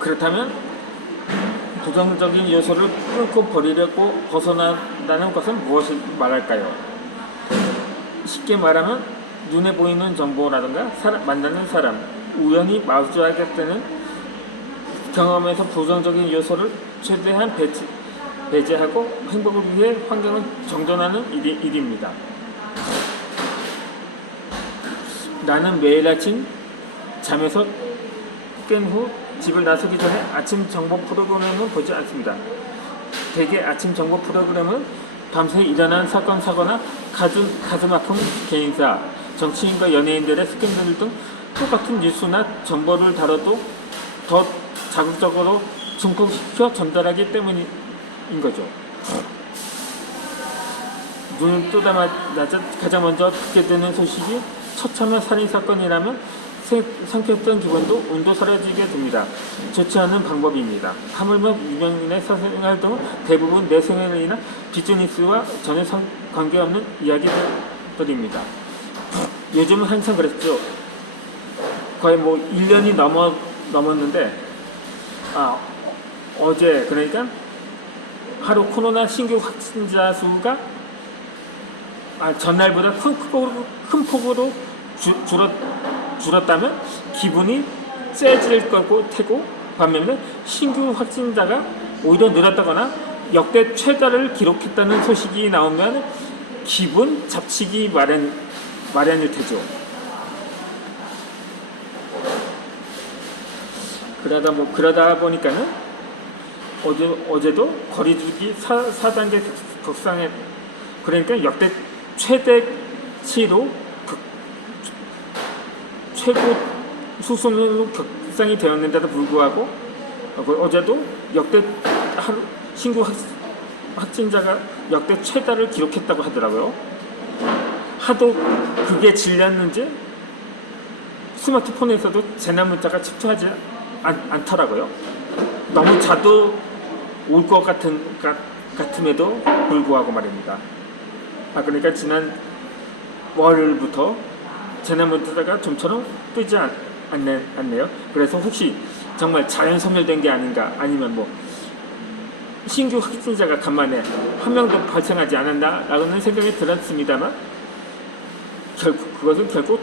그렇다면 부정적인 요소를 끊고 버리려고 벗어난다는 것은 무엇을 말할까요? 쉽게 말하면 눈에 보이는 정보라든가 만나는 사람, 우연히 마주하게 되는 경험에서 부정적인 요소를 최대한 배제하고 행복을 위해 환경을 정돈하는 일입니다. 나는 매일 아침 잠에서 깬 후 집을 나서기 전에 아침 정보 프로그램은 보지 않습니다. 대개 아침 정보 프로그램은 밤새 일어난 사건 사고나 가슴 아픈 개인사, 정치인과 연예인들의 스캔들 등 똑같은 뉴스나 정보를 다뤄도 더 자극적으로 증폭시켜 전달하기 때문인 거죠. 눈을 뜨자마자 가장 먼저 듣게 되는 소식이 처참한 살인사건이라면 상쾌했던 기분도 운도 사라지게 됩니다. 좋지 않은 방법입니다. 하물며 유명인의 사생활 등은 대부분 내 생활이나 비즈니스와 전혀 관계없는 이야기들입니다. 요즘은 한참 그랬죠. 거의 1년이 넘었는데 어제 그러니까 하루 코로나 신규 확진자 수가 전날보다 큰 폭으로 줄었다면 기분이 째질 테고 반면에 신규 확진자가 오히려 늘었다거나 역대 최다를 기록했다는 소식이 나오면 기분 잡치기 마련일 테죠. 그러다 보니까는 어제도 거리두기 4단계 격상에 그러니까 역대 최대치로 최고 수준으로 격상이 되었는데도 불구하고 어제도 역대 신규 확진자가 역대 최다를 기록했다고 하더라고요. 하도 그게 질렸는지 스마트폰에서도 재난 문자가 집중하지 않더라고요. 너무 자도 올 것 같음에도 불구하고 말입니다. 그러니까 지난 월요일부터 재난 문자가 좀처럼 뜨지 않네요. 그래서 혹시 정말 자연 소멸된 게 아닌가, 아니면 신규 확진자가 간만에 한 명도 발생하지 않았나라는 생각이 들었습니다만 그것은 결국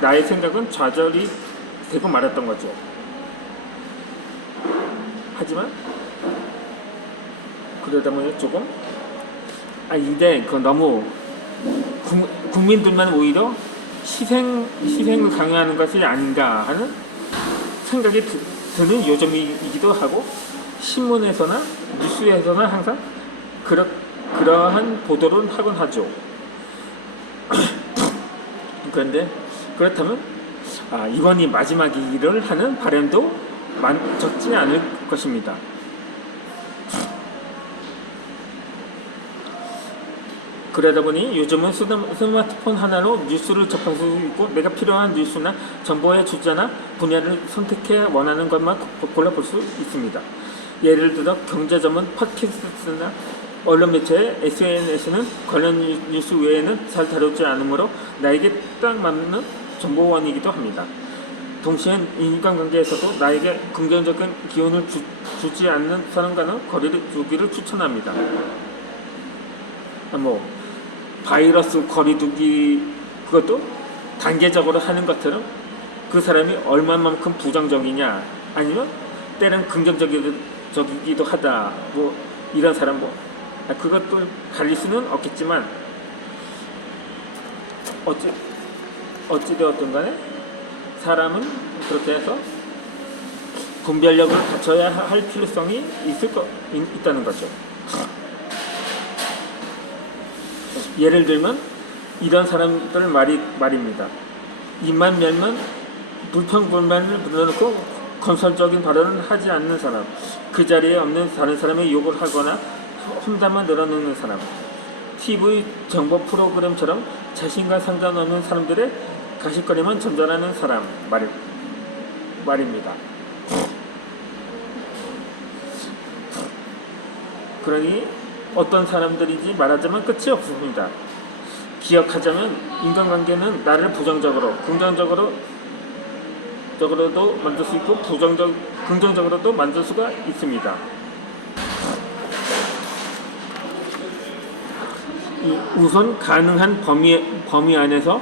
나의 생각은 좌절이 되고 말았던 거죠. 하지만 그러다 보니 조금 이제 너무 국민들만 오히려 희생을 강요하는 것이 아닌가 하는 생각이 드는 요즘이기도 하고, 신문에서나 뉴스에서나 항상 그러한 보도를 하곤 하죠. 그런데 그렇다면 이번이 마지막이기를 하는 바람도 적지 않을 것입니다. 그러다 보니 요즘은 스마트폰 하나로 뉴스를 접할 수 있고, 내가 필요한 뉴스나 정보의 주제나 분야를 선택해 원하는 것만 골라볼 수 있습니다. 예를 들어 경제 전문 팟캐스트나 언론 매체의 SNS는 관련 뉴스 외에는 잘 다루지 않으므로 나에게 딱 맞는 정보원이기도 합니다. 동시에 인간관계에서도 나에게 긍정적인 기운을 주지 않는 사람과는 거리를 두기를 추천합니다. 바이러스 거리두기 그것도 단계적으로 하는 것처럼 그 사람이 얼마만큼 부정적이냐, 아니면 때는 긍정적이기도 하다, 이런 사람 그것도 가릴 수는 없겠지만 어찌되었든 간에 사람은 그렇게 해서 분별력을 갖춰야 할 필요성이 있다는 거죠. 예를 들면 이런 사람들 말입니다. 입만 열면 불평불만을 불러놓고 건설적인 발언을 하지 않는 사람, 그 자리에 없는 다른 사람의 욕을 하거나 험담만 늘어놓는 사람, TV 정보 프로그램처럼 자신과 상관없는 사람들의 가십거리만 전달하는 사람 말입니다. 그러니 어떤 사람들인지 말하자면 끝이 없습니다. 기억하자면 인간관계는 나를 부정적으로, 긍정적으로 긍정적으로도 만들 수 있고 긍정적으로도 만들 수가 있습니다. 우선 가능한 범위 안에서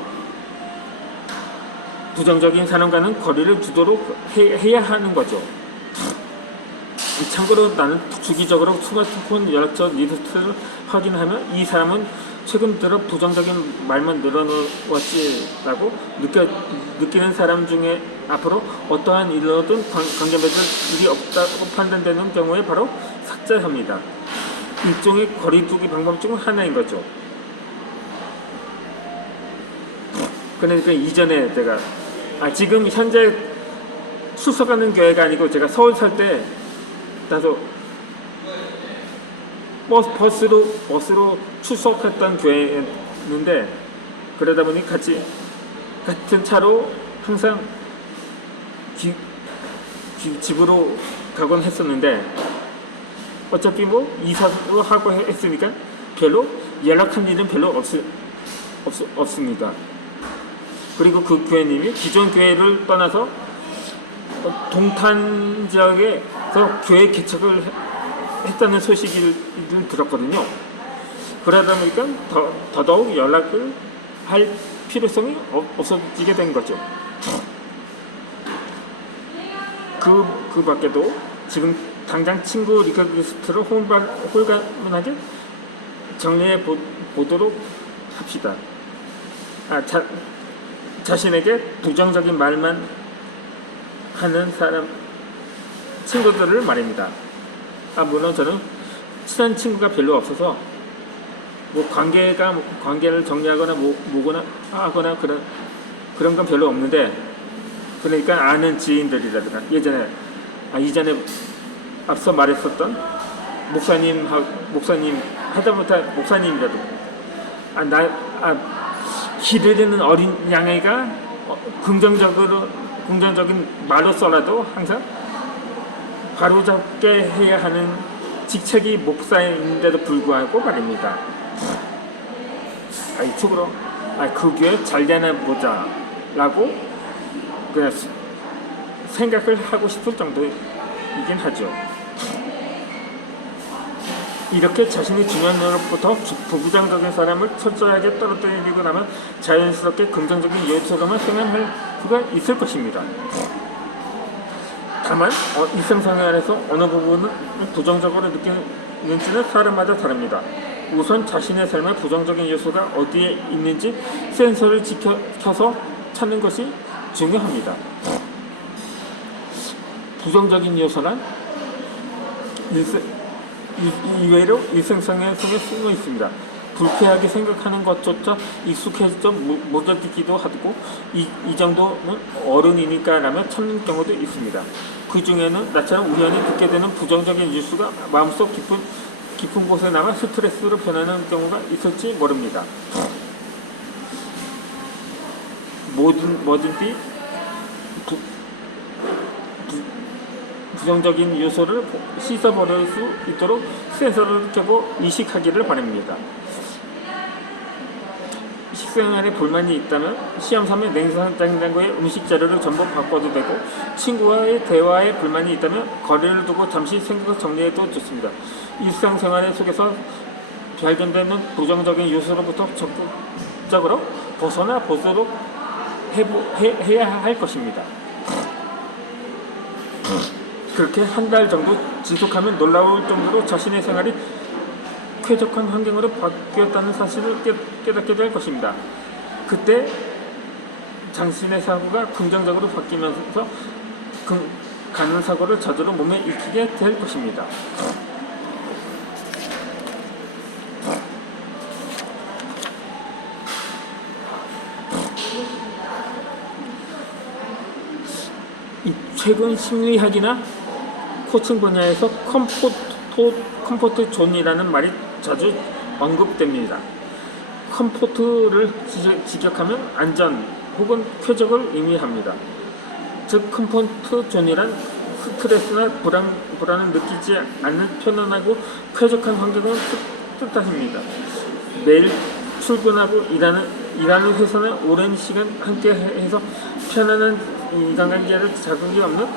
부정적인 사람과는 거리를 두도록 해야 하는 거죠. 참고로 나는 주기적으로 스마트폰 연락처 리스트를 확인하면 이 사람은 최근 들어 부정적인 말만 늘어놓았지라고 느끼는 사람 중에 앞으로 어떠한 일로든 관계 맺을 일이 없다고 판단되는 경우에 바로 삭제합니다. 일종의 거리두기 방법 중 하나인 거죠. 그러니까 이전에 제가 지금 현재 출석하는 교회가 아니고 제가 서울 살 때 나도 버스로 출석했던 교회였는데, 그러다 보니 같은 차로 항상 집으로 가곤 했었는데, 어차피 이사도 하고 했으니까 별로 연락한 일은 별로 없습니다. 그리고 그 교회님이 기존 교회를 떠나서 동탄 지역에서 교회 개척을 했다는 소식을 들었거든요. 그러다 보니까 더더욱 연락을 할 필요성이 없어지게 된 거죠. 그 밖에도 지금 당장 친구 리스트를 홀가분하게 정리해 보도록 합시다. 자신에게 부정적인 말만 하는 친구들을 말입니다. 물론 저는 친한 친구가 별로 없어서 관계를 정리하거나 하거나 그런 건 별로 없는데, 그러니까 아는 지인들이라든가 이전에 앞서 말했었던 목사님 하다못해 목사님이라도 기르는 어린 양이가 긍정적인 말로써라도 항상 바로잡게 해야 하는 직책이 목사인데도 불구하고 말입니다. 이쪽으로 그 교회 잘 되나 보자 라고 그냥 생각을 하고 싶을 정도이긴 하죠. 이렇게 자신이 중요한 일로부터 부부정적인 사람을 철저하게 떨어뜨리고 나면 자연스럽게 긍정적인 요소로만 생각할 수가 있을 것입니다. 다만 일상생활에서 어느 부분은 부정적으로 느끼는지는 사람마다 다릅니다. 우선 자신의 삶에 부정적인 요소가 어디에 있는지 센서를 켜서 찾는 것이 중요합니다. 부정적인 요소란 이외로 일상생활 속에 숨어 있습니다. 불쾌하게 생각하는 것조차 익숙해져 못느끼기도 하고 이 정도는 어른이니까 라며 참는 경우도 있습니다. 그 중에는 나처럼 우연히 듣게 되는 부정적인 뉴스가 마음속 깊은 곳에 남아 스트레스로 변하는 경우가 있을지 모릅니다. 뭐든지 부정적인 요소를 씻어버릴 수 있도록 센서를 켜고 인식하기를 바랍니다. 식생활에 불만이 있다면 시험삼에 냉장고에 음식 자료를 전부 바꿔도 되고, 친구와의 대화에 불만이 있다면 거리를 두고 잠시 생각을 정리해도 좋습니다. 일상생활 속에서 발견되는 부정적인 요소로부터 적극적으로 벗어나 보도록 해야 할 것입니다. 그렇게 한 달 정도 지속하면 놀라울 정도로 자신의 생활이 쾌적한 환경으로 바뀌었다는 사실을 깨닫게 될 것입니다. 그때 자신의 사고가 긍정적으로 바뀌면서 가는 사고를 저절로 몸에 익히게 될 것입니다. 최근 심리학이나 코칭 분야에서 컴포트 존이라는 말이 자주 언급됩니다. 컴포트를 직역하면 안전 혹은 쾌적을 의미합니다. 즉 컴포트 존이란 스트레스나 불안을 느끼지 않는 편안하고 쾌적한 환경을 뜻합니다. 매일 출근하고 일하는 회사는 오랜 시간 함께 해서 편안한 인간관계를 자극이 없는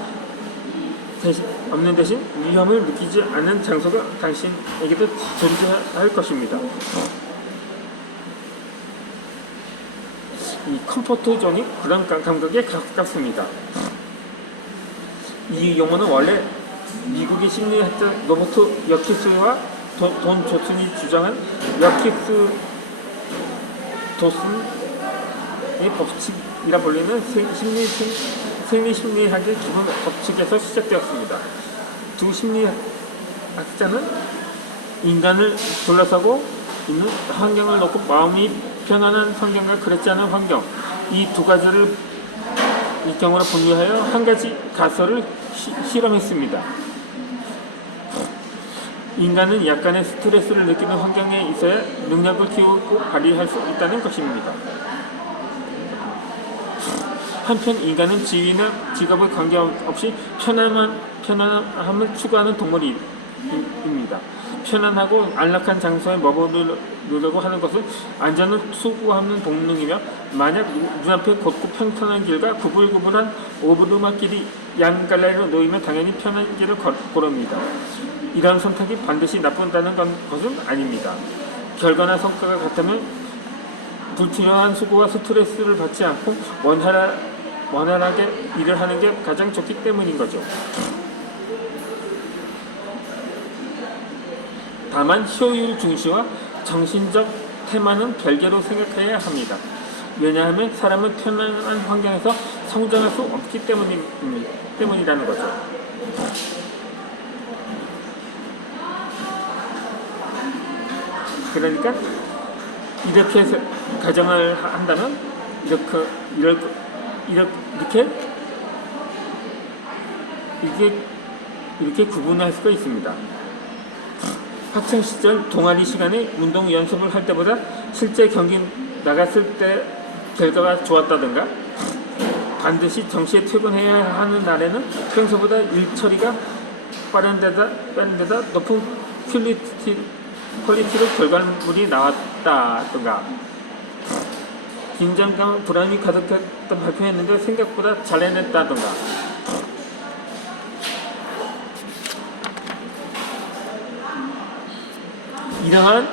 대신 위험을 느끼지 않는 장소가 당신에게도 존재할 것입니다. 이 컴포트 존이 그런 감각에 가깝습니다. 이 용어는 원래 미국의 심리학자 로버트 여키스와 돈 조슨이 주장한 여키스 도슨의 법칙이라 불리는 생리심리학의 기본 법칙에서 시작되었습니다. 두 심리학자는 인간을 둘러싸고 있는 환경을 놓고 마음이 편안한 환경과 그렇지 않은 환경, 이 두 가지를 일경으로 분류하여 한 가지 가설을 실험했습니다. 인간은 약간의 스트레스를 느끼는 환경에 있어야 능력을 키우고 발휘할 수 있다는 것입니다. 한편 인간은 지위나 직업에 관계없이 편안함을 추구하는 동물입니다. 편안하고 안락한 장소에 머무르려고 하는 것은 안전을 추구하는 본능이며, 만약 눈앞에 곧고 평탄한 길과 구불구불한 오르막길이 양갈래로 놓이면 당연히 편한 길을 고릅니다. 이러한 선택이 반드시 나쁜다는 것은 아닙니다. 결과나 성과가 같다면 불필요한 수고와 스트레스를 받지 않고 원활하게 일을 하는 게 가장 좋기 때문인 거죠. 다만 효율 중시와 정신적 테마는 별개로 생각해야 합니다. 왜냐하면 사람은 편안한 환경에서 성장할 수 없기 때문이라는 거죠. 그러니까 이렇게 가정을 한다면 이렇게 구분할 수가 있습니다. 학창 시절 동아리 시간에 운동 연습을 할 때보다 실제 경기 나갔을 때 결과가 좋았다든가, 반드시 정시에 퇴근해야 하는 날에는 평소보다 일 처리가 빠른 데다 높은 퀄리티로 결과물이 나왔다든가, 긴장감, 불안이 가득했던 발표했는데 생각보다 잘 해냈다든가, 이러한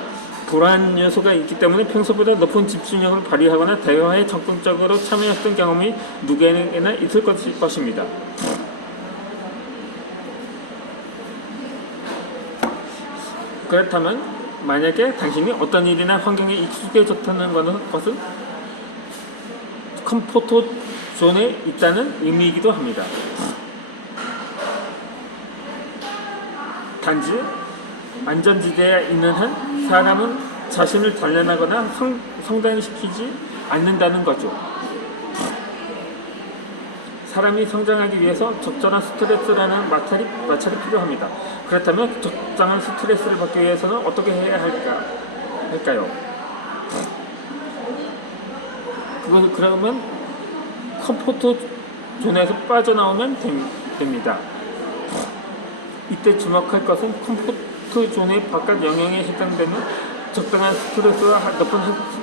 불안 요소가 있기 때문에 평소보다 높은 집중력을 발휘하거나 대화에 적극적으로 참여했던 경험이 누구에게나 있을 것입니다. 그렇다면 만약에 당신이 어떤 일이나 환경에 익숙해졌다는 것은 컴포트 존에 있다는 의미이기도 합니다. 단지 안전지대에 있는 한 사람은 자신을 단련하거나 성장시키지 않는다는 거죠. 사람이 성장하기 위해서 적절한 스트레스라는 마찰이 필요합니다. 그렇다면 적당한 스트레스를 받기 위해서는 어떻게 해야 할까요? 그러면 컴포트 존에서 빠져나오면 됩니다. 이때 주목할 것은 컴포트 존의 바깥 영역에 해당되는 적당한 스트레스와 높은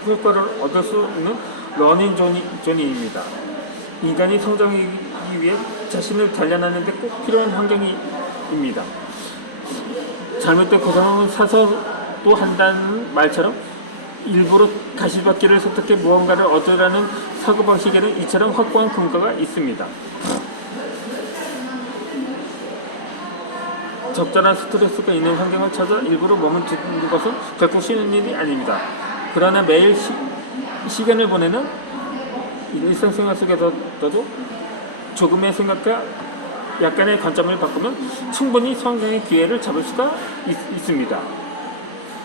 효과를 얻을 수 있는 러닝 존입니다. 인간이 성장하기 위해 자신을 단련하는 데 꼭 필요한 환경입니다. 잘못된 고상함을 사서 또 한다는 말처럼 일부러 가시밭길을 선택해 무언가를 얻으라는 사고방식에는 이처럼 확고한 근거가 있습니다. 적절한 스트레스가 있는 환경을 찾아 일부러 몸을 두는 것은 결코 쉬운 일이 아닙니다. 그러나 매일 시간을 보내는 일상생활 속에서도 조금의 생각과 약간의 관점을 바꾸면 충분히 성장의 기회를 잡을 수가 있습니다.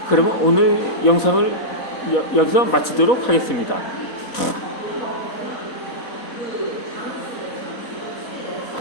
그러면 오늘 영상을 여기서 마치도록 하겠습니다.